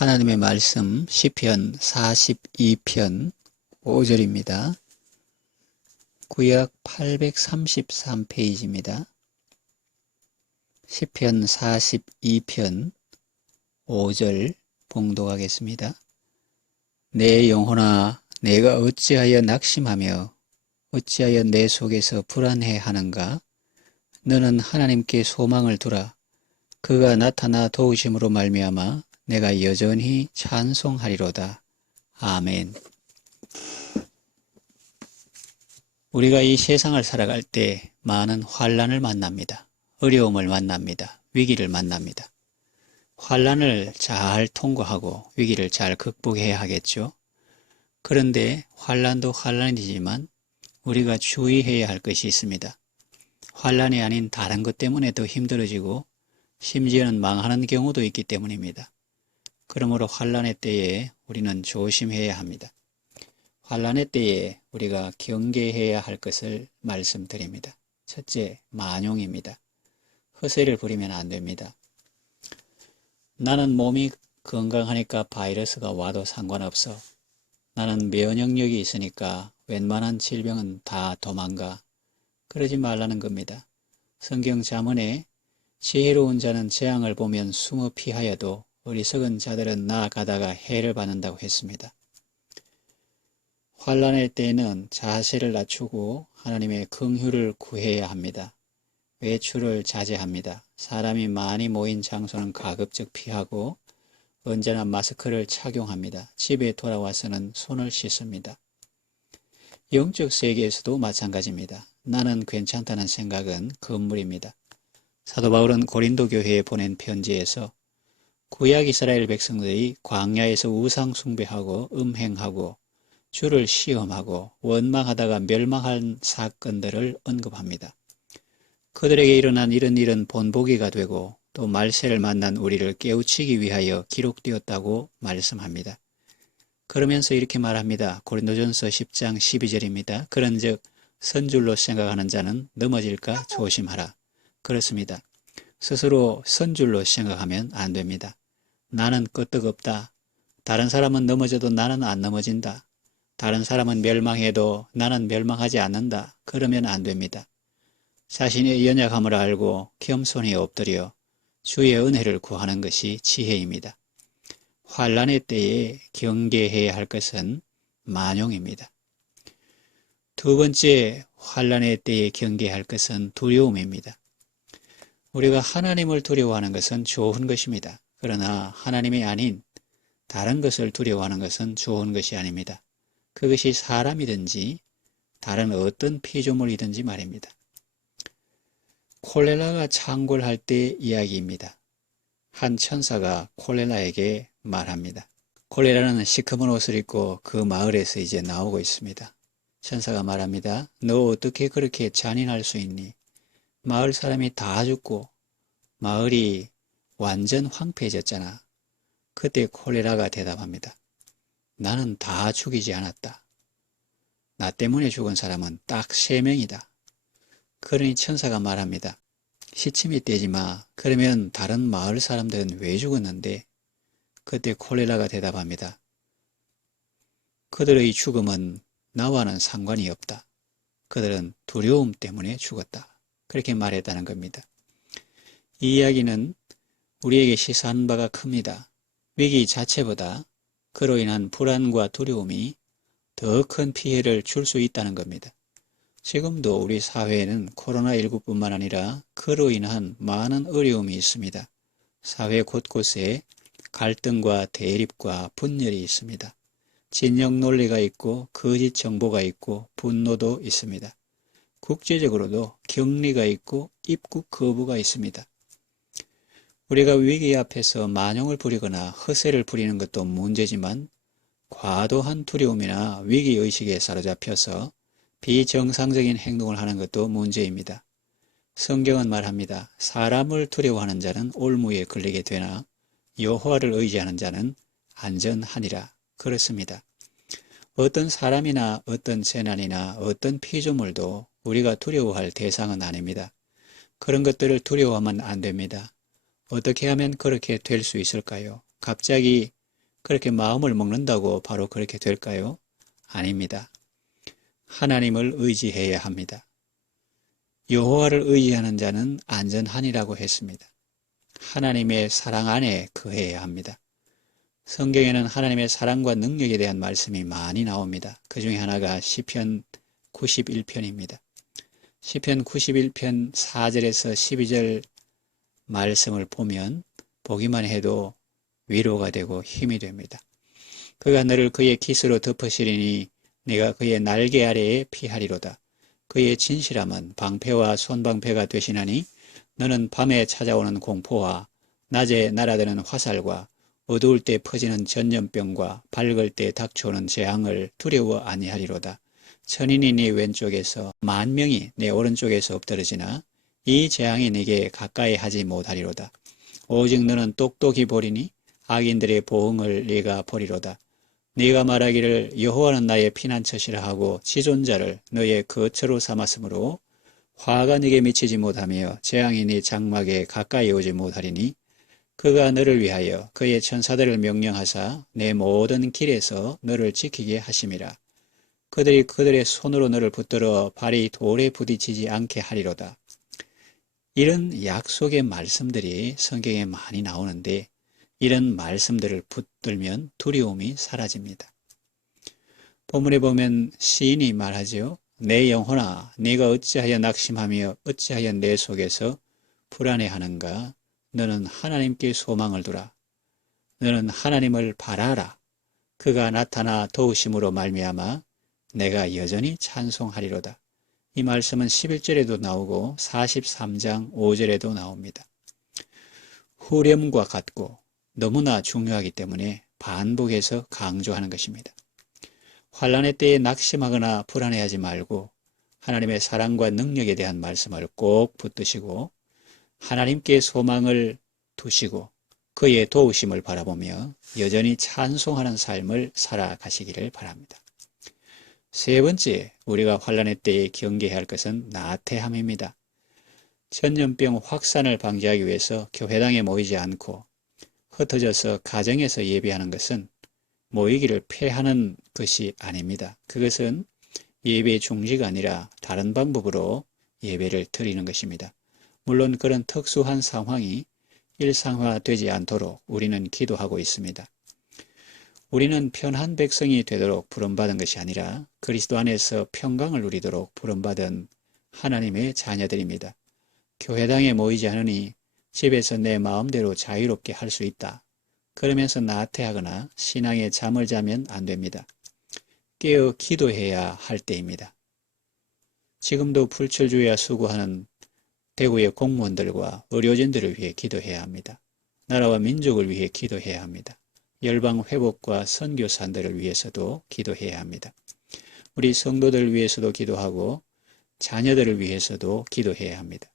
하나님의 말씀 시편 42편 5절입니다. 구약 833페이지입니다. 시편 42편 5절 봉독하겠습니다. 내 영혼아, 내가 어찌하여 낙심하며 어찌하여 내 속에서 불안해하는가? 너는 하나님께 소망을 두라. 그가 나타나 도우심으로 말미암아 내가 여전히 찬송하리로다. 아멘. 우리가 이 세상을 살아갈 때 많은 환난을 만납니다. 어려움을 만납니다. 위기를 만납니다. 환난을 잘 통과하고 위기를 잘 극복해야 하겠죠. 그런데 환난도 환난이지만 우리가 주의해야 할 것이 있습니다. 환난이 아닌 다른 것 때문에 더 힘들어지고 심지어는 망하는 경우도 있기 때문입니다. 그러므로 환난의 때에 우리는 조심해야 합니다. 환난의 때에 우리가 경계해야 할 것을 말씀드립니다. 첫째, 만용입니다. 허세를 부리면 안 됩니다. 나는 몸이 건강하니까 바이러스가 와도 상관없어. 나는 면역력이 있으니까 웬만한 질병은 다 도망가. 그러지 말라는 겁니다. 성경 잠언에 지혜로운 자는 재앙을 보면 숨어 피하여도 어리석은 자들은 나아가다가 해를 받는다고 했습니다. 환난의 때에는 자세를 낮추고 하나님의 긍휼을 구해야 합니다. 외출을 자제합니다. 사람이 많이 모인 장소는 가급적 피하고 언제나 마스크를 착용합니다. 집에 돌아와서는 손을 씻습니다. 영적 세계에서도 마찬가지입니다. 나는 괜찮다는 생각은 금물입니다. 사도 바울은 고린도 교회에 보낸 편지에서 구약 이스라엘 백성들이 광야에서 우상 숭배하고 음행하고 주를 시험하고 원망하다가 멸망한 사건들을 언급합니다. 그들에게 일어난 이런 일은 본보기가 되고 또 말세를 만난 우리를 깨우치기 위하여 기록되었다고 말씀합니다. 그러면서 이렇게 말합니다. 고린도전서 10장 12절입니다. 그런즉 선줄로 생각하는 자는 넘어질까 조심하라. 그렇습니다. 스스로 선줄로 생각하면 안 됩니다. 나는 끄떡없다. 다른 사람은 넘어져도 나는 안 넘어진다. 다른 사람은 멸망해도 나는 멸망하지 않는다. 그러면 안 됩니다. 자신의 연약함을 알고 겸손히 엎드려 주의 은혜를 구하는 것이 지혜입니다. 환난의 때에 경계해야 할 것은 만용입니다. 두 번째, 환난의 때에 경계해야 할 것은 두려움입니다. 우리가 하나님을 두려워하는 것은 좋은 것입니다. 그러나 하나님이 아닌 다른 것을 두려워하는 것은 좋은 것이 아닙니다. 그것이 사람이든지 다른 어떤 피조물이든지 말입니다. 콜레라가 창궐할 때 이야기입니다. 한 천사가 콜레라에게 말합니다. 콜레라는 시커먼 옷을 입고 그 마을에서 이제 나오고 있습니다. 천사가 말합니다. 너 어떻게 그렇게 잔인할 수 있니? 마을 사람이 다 죽고 마을이 완전 황폐해졌잖아. 그때 콜레라가 대답합니다. 나는 다 죽이지 않았다. 나 때문에 죽은 사람은 딱 3명이다. 그러니 천사가 말합니다. 시침이 떼지 마. 그러면 다른 마을 사람들은 왜 죽었는데? 그때 콜레라가 대답합니다. 그들의 죽음은 나와는 상관이 없다. 그들은 두려움 때문에 죽었다. 그렇게 말했다는 겁니다. 이 이야기는 우리에게 시사하는 바가 큽니다. 위기 자체보다 그로 인한 불안과 두려움이 더 큰 피해를 줄 수 있다는 겁니다. 지금도 우리 사회에는 코로나19뿐만 아니라 그로 인한 많은 어려움이 있습니다. 사회 곳곳에 갈등과 대립과 분열이 있습니다. 진영 논리가 있고 거짓 정보가 있고 분노도 있습니다. 국제적으로도 격리가 있고 입국 거부가 있습니다. 우리가 위기 앞에서 만용을 부리거나 허세를 부리는 것도 문제지만 과도한 두려움이나 위기의식에 사로잡혀서 비정상적인 행동을 하는 것도 문제입니다. 성경은 말합니다. 사람을 두려워하는 자는 올무에 걸리게 되나 여호와를 의지하는 자는 안전하니라. 그렇습니다. 어떤 사람이나 어떤 재난이나 어떤 피조물도 우리가 두려워할 대상은 아닙니다. 그런 것들을 두려워하면 안 됩니다. 어떻게 하면 그렇게 될 수 있을까요? 갑자기 그렇게 마음을 먹는다고 바로 그렇게 될까요? 아닙니다. 하나님을 의지해야 합니다. 여호와를 의지하는 자는 안전하니라고 했습니다. 하나님의 사랑 안에 거해야 합니다. 성경에는 하나님의 사랑과 능력에 대한 말씀이 많이 나옵니다. 그 중에 하나가 시편 91편입니다. 시편 91편 4절에서 12절 말씀을 보면 보기만 해도 위로가 되고 힘이 됩니다. 그가 너를 그의 깃으로 덮으시리니 내가 그의 날개 아래에 피하리로다. 그의 진실함은 방패와 손방패가 되시나니 너는 밤에 찾아오는 공포와 낮에 날아드는 화살과 어두울 때 퍼지는 전염병과 밝을 때 닥쳐오는 재앙을 두려워 아니하리로다. 천인이 네 왼쪽에서 만명이 내 오른쪽에서 엎드러지나 이 재앙이 네게 가까이 하지 못하리로다. 오직 너는 똑똑히 보리니 악인들의 보응을 네가 보리로다. 네가 말하기를 여호와는 나의 피난처시라 하고 지존자를 너의 거처로 삼았으므로 화가 네게 미치지 못하며 재앙이 네 장막에 가까이 오지 못하리니 그가 너를 위하여 그의 천사들을 명령하사 내 모든 길에서 너를 지키게 하심이라. 그들이 그들의 손으로 너를 붙들어 발이 돌에 부딪히지 않게 하리로다. 이런 약속의 말씀들이 성경에 많이 나오는데 이런 말씀들을 붙들면 두려움이 사라집니다. 본문에 보면 시인이 말하죠. 내 영혼아, 네가 어찌하여 낙심하며 어찌하여 내 속에서 불안해하는가? 너는 하나님께 소망을 두라. 너는 하나님을 바라라. 그가 나타나 도우심으로 말미암아 내가 여전히 찬송하리로다. 이 말씀은 11절에도 나오고 43장 5절에도 나옵니다. 후렴과 같고 너무나 중요하기 때문에 반복해서 강조하는 것입니다. 환난의 때에 낙심하거나 불안해하지 말고 하나님의 사랑과 능력에 대한 말씀을 꼭 붙드시고 하나님께 소망을 두시고 그의 도우심을 바라보며 여전히 찬송하는 삶을 살아가시기를 바랍니다. 세 번째, 우리가 환난의 때에 경계해야 할 것은 나태함입니다. 전염병 확산을 방지하기 위해서 교회당에 모이지 않고 흩어져서 가정에서 예배하는 것은 모이기를 패하는 것이 아닙니다. 그것은 예배의 중지가 아니라 다른 방법으로 예배를 드리는 것입니다. 물론 그런 특수한 상황이 일상화되지 않도록 우리는 기도하고 있습니다. 우리는 편한 백성이 되도록 부름받은 것이 아니라 그리스도 안에서 평강을 누리도록 부름받은 하나님의 자녀들입니다. 교회당에 모이지 않으니 집에서 내 마음대로 자유롭게 할 수 있다. 그러면서 나태하거나 신앙에 잠을 자면 안 됩니다. 깨어 기도해야 할 때입니다. 지금도 불철주야 수고하는 대구의 공무원들과 의료진들을 위해 기도해야 합니다. 나라와 민족을 위해 기도해야 합니다. 열방 회복과 선교사들을 위해서도 기도해야 합니다. 우리 성도들을 위해서도 기도하고 자녀들을 위해서도 기도해야 합니다.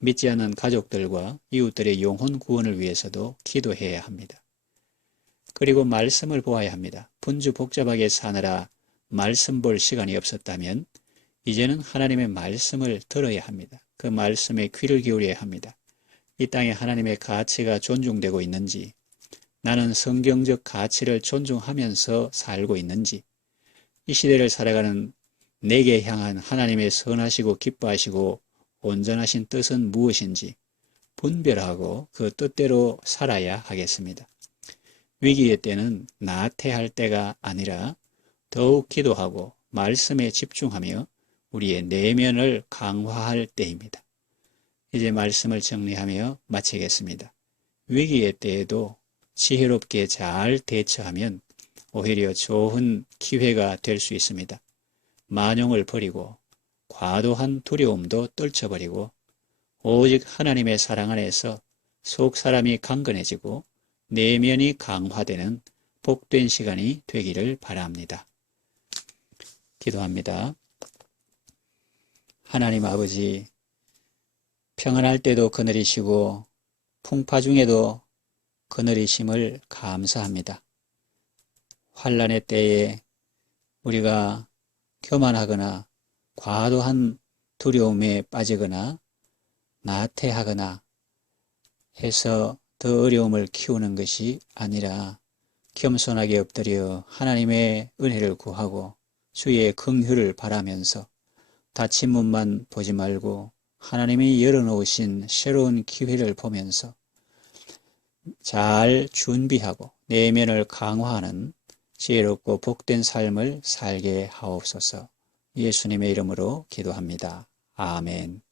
믿지 않는 가족들과 이웃들의 영혼 구원을 위해서도 기도해야 합니다. 그리고 말씀을 보아야 합니다. 분주 복잡하게 사느라 말씀 볼 시간이 없었다면 이제는 하나님의 말씀을 들어야 합니다. 그 말씀에 귀를 기울여야 합니다. 이 땅에 하나님의 가치가 존중되고 있는지, 나는 성경적 가치를 존중하면서 살고 있는지, 이 시대를 살아가는 내게 향한 하나님의 선하시고 기뻐하시고 온전하신 뜻은 무엇인지 분별하고 그 뜻대로 살아야 하겠습니다. 위기의 때는 나태할 때가 아니라 더욱 기도하고 말씀에 집중하며 우리의 내면을 강화할 때입니다. 이제 말씀을 정리하며 마치겠습니다. 위기의 때에도 지혜롭게 잘 대처하면 오히려 좋은 기회가 될 수 있습니다. 만용을 버리고 과도한 두려움도 떨쳐버리고 오직 하나님의 사랑 안에서 속 사람이 강건해지고 내면이 강화되는 복된 시간이 되기를 바랍니다. 기도합니다. 하나님 아버지, 평안할 때도 그늘이시고 풍파 중에도 그늘이심을 감사합니다. 환난의 때에 우리가 교만하거나 과도한 두려움에 빠지거나 나태하거나 해서 더 어려움을 키우는 것이 아니라 겸손하게 엎드려 하나님의 은혜를 구하고 주의 긍휼을 바라면서 닫힌 문만 보지 말고 하나님이 열어놓으신 새로운 기회를 보면서 잘 준비하고 내면을 강화하는 지혜롭고 복된 삶을 살게 하옵소서. 예수님의 이름으로 기도합니다. 아멘.